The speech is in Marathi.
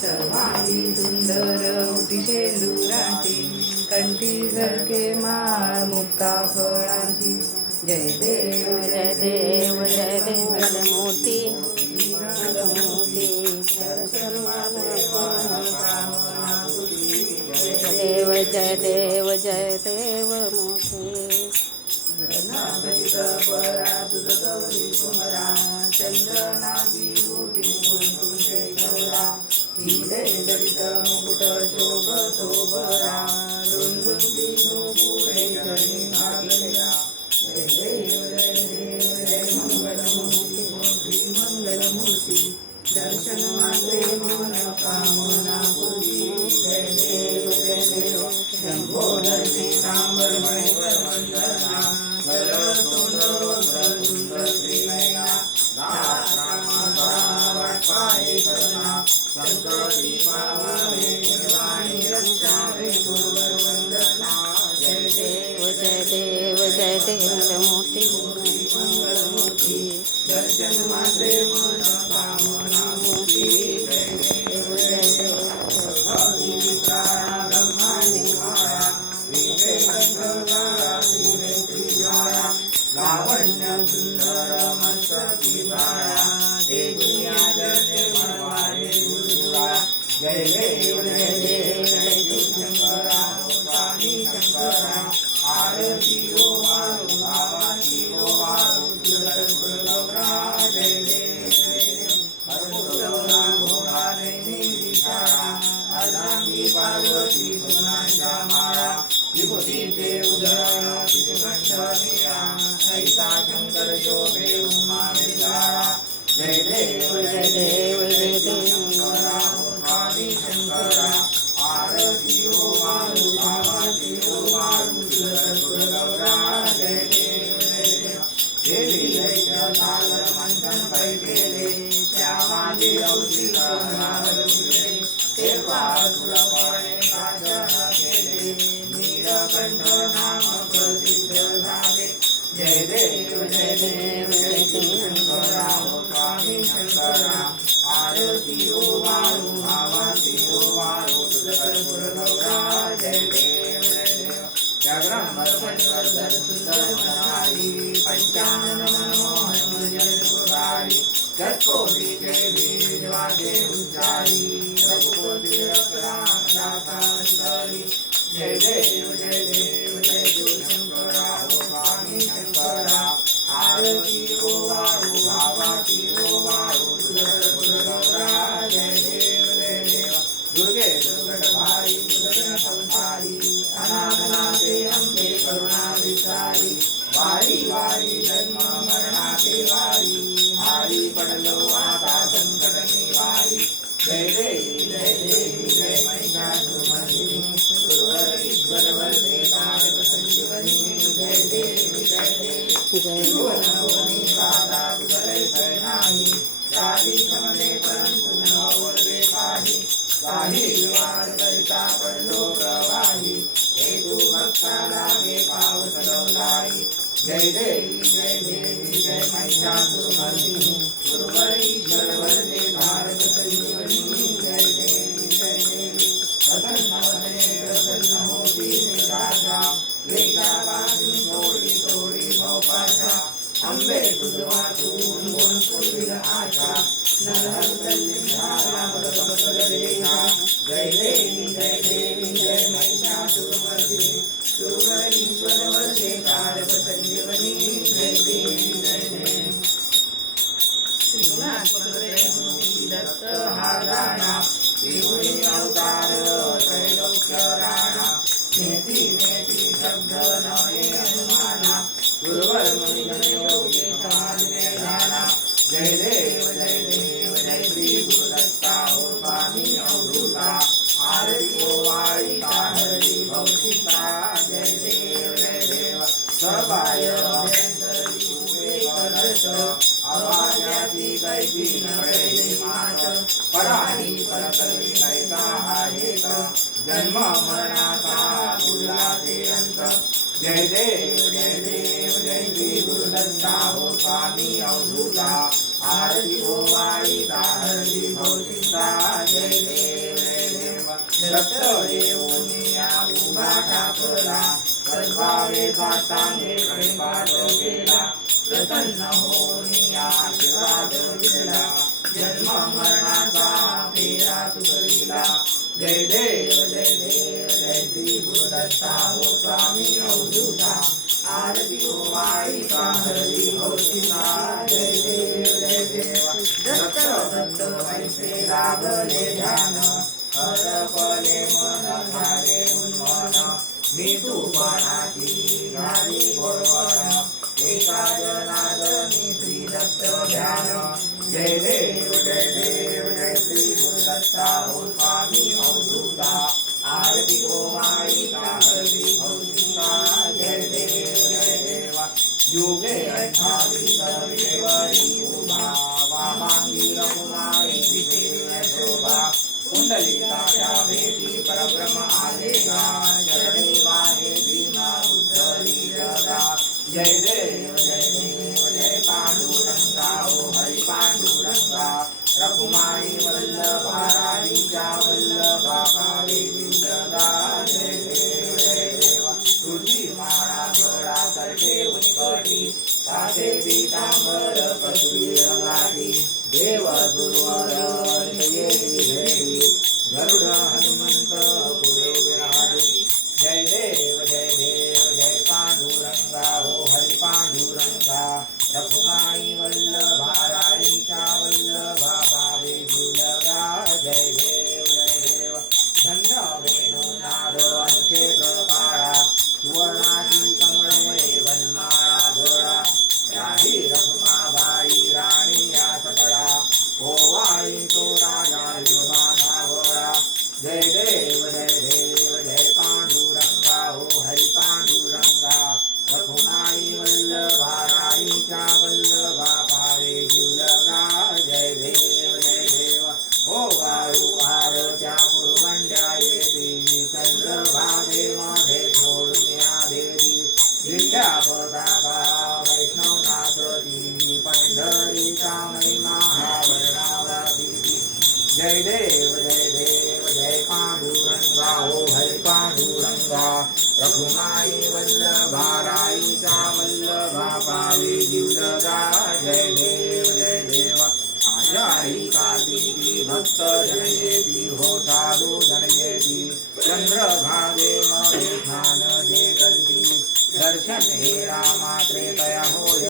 सर्वांगी सुंदर होती शेंदुराची, कंठी झळके माळ मुक्ता फळाची. जय देव जय देव जय देव मोती मोती देव जय देव जय देव मोती. परा तुझ गौरी कुमरा, चंदनाची गोटी गुंतून शेखरा, हिरे जडित मुकुट शोभतो बरा, रुंजुंती नुपुरे चरणी भागल्या. जय देव जय देव जय मंगलमूर्ती श्री मंगलमूर्ती, दर्शन मात्रे मन कामना पूर्ती. जय देव जय देव शंभोधर पीतांबर मणिवर वंदना, सरळ तोंड वक्र सुंदर त्रिनयना, वाटपाये करना, संकटी पावावे निर्वाणी रक्षावे गुरुवर वंदना. जय देव जय देव जय देव मोती मंगलमूर्ती, दर्शन मात्रे मन कामना पूर्ती. जय देव जय देव ब्रह्मांडी माया, विजय कंठकारा श्री त्रिज्वाळा, लावण्य सुंदर मस्तकी बाळा, ते दुनिया जगते मनवारे गुरुजुळा. जय देव जय देव जय देव शंकरा स्वामी शंकरा, आरती ओ वाळू भावाची ओ वाळू तुझ गौरा. जय देव जय देव हरगौरा घोडा नैनी विशाळा, अर्धांगी पार्वती गुणांच्या माळा, विभूतीचे उदय श्रीकंठ निळा, ऐसा शंकर शोभे उमा विशाळा. जय देव जय देव जय देव शंकरा स्वामी शंकरा, आरती ओ वाळू भावाची ओ वाळू तुझ गौरा. जय देव जय देव देवी जय सागर मंथन पैकेले, श्यामाजी औषिक नागरुले, ते तुला पाणे काजळ केले, नीलकंठ नाम प्रसिद्ध झाले. जय देव जय देव जय देव शंकरा स्वामी शंकरा, आरती ओ वाळू भावाची ओ वाळू तुझ गौरा. जय देव जय देव जगदंबर पटवर्धन सुंदर मनहारी, पंचानन मनमोहन मुरली सुधारी, षट्कोटी के बीज वाजे उच्चारी, रघुपति राम दाता अंतरी. जय देव जय देव जय देव शंकरा स्वामी शंकरा, आरती ओ वाळू भावाची ओ वाळू तुझ गौरा. जय देव जय देव दुर्गे दुर्गट भारी दुर्गण संसारी, अनाथनाथे अंबे करुणा विचारी, वारी वारी जन्म मरणाचे वारी, हारी पडलो आता संकट निवारी. जय देवी जय देवी जय महिषासुरमर्दिनी, गुरुवर ईश्वर वरदे कारक संजीवनी. जय देवी जय देवी त्रिभुवनभुवनी दाता तुझे भय नाही, साधी समले परंतु न बोलवे काही, काही वार करिता पडलो प्रवाही, हेतू भक्ता लागे पावस गौलारी. जय देवी जय महिषासुरमर्दिनी, गुरुवर ईश्वर वरदे कारक संजीवनी. जय देवी प्रसन्न वदने प्रसन्न होती निराशा, क्लेशापासून थोडी थोडी भवपाशा, अंबे तुझ वाचून गुण पुरविल आशा, नरहरतल्ली झाला बलपकड रेखा. जय देवी जय महिषासुरमर्दिनी, गुरुवर ईश्वर वरदे कारक संजीवनी. जय देवी जय देवी दत्त हा राणा, त्रिभुवी अवतार त्रैलोक्य राणा, नेती नेती शब्द नये अनुमाना, गुरुवर मुनिजन योगी समाजने झाला. जय देव जय श्री गुरुदत्ता हो स्वामी अवधूता, आरती ओ वाळी हरली भौतिका. जय देव सबाय अभ्यंतरी उभे करत, अवाज्याची कैफी नकळेली मात, पराही परकली कैका हा एक, जन्म मरणाचा पुरला ते अंत. जय देव जय श्री गुरुदत्ता हो स्वामी अवधूता, आरती ओ वाळी हरली भौतिका. जय देव दत्त येऊनिया उभा ठाकला सद्भावेचा सांगे पाठ केला प्रसन्न होऊनिया आशीर्वाद दिला जन्म मरणाचा फेरा तुटविला जय देव जय श्री गुरुदत्ता हो स्वामी अवधूता आरती हो माळिका हरी हो सीता जय देव दत्त दत्त ऐसे लागले ध्यान हरपले मन झाले उन्मन मी तुपणाची झाली गोरवण एका जनार्दनी श्री दत्त ध्यान जय देव जय श्री गुरुदत्ता हो स्वामी अवधूता आरती हो माळिका हरी हो सीता जय देव युगे 28 वेवरी उभा वामांगी रघुमाई दिशेने शोभा कुंडलिकाच्या भेटी परब्रह्म आलेगा चरणी वाहे भीमा उद्धरी जगा जय देव जय पांडुरंगा हो हरी पांडुरंगा रघुमाई वल्लभा राणीच्या वल्लभा पावे जगा जय देव तुझी माळा गळा करते उनिकटी साधे पीतांबर पशुरी रंगाटी देव दुर्वर येती भेटी गरुड हनुमंत पुढे विराजी जय देव जय पांडुरंगा हो हरी पांडुरंगा रघुमाई वल्लभा राणीच्या वल्लभा पावे जुलगा जय देव धन्य वेणू नाद अनुक्षेत्र काळा सुवर्णाची कमळे वनमाळा घोडा राही रखुमाबाई राणी या सकळा ओवाळी तो राजा युवाना घोडा जय देव जय पांडुरंगा हो हरी पांडुरंगा रखुमाई वल्लभा राणीच्या वल्लभा पावे जुलगा जय देव ओ वाळू आरत्या पुरवंड्या येती चंद्रभागे मध्ये थोडून या देवी दिंड्या पताका वैष्णवनाथ ती पंढरीचा महिमा वर्णावती जय देव जय पांडुरंगा हो हरी पांडुरंगा रघुमाई वल्लभा राईचा वल्लभा पावे जीवलगा जय देव आजाई कार्तिकी भक्त जनयेती हो साधू जनयेती चंद्रभागे मध्ये स्नान जे करती दर्शन हे रामात्रे तया हो